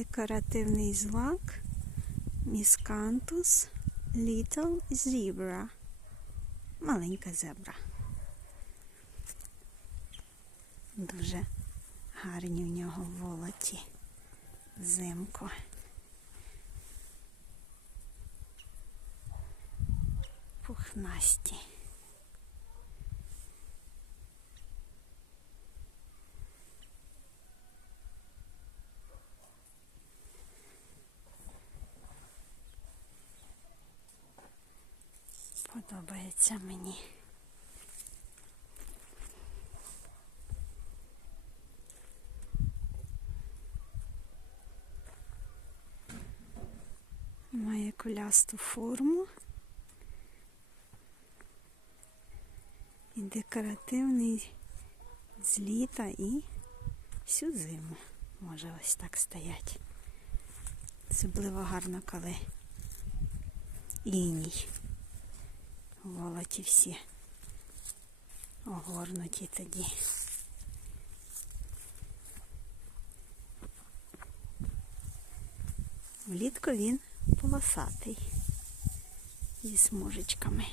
Декоративний злак Miscanthus Little Zebra. Маленька зебра. Дуже гарні в нього волоті взимку. Пухнасті. Подобається мені. Має кулясту форму. І декоративний з літа і всю зиму може ось так стоять. Особливо гарно, коли іній. Волоті всі огорнуті тоді. Влітку він полосатий зі смужечками.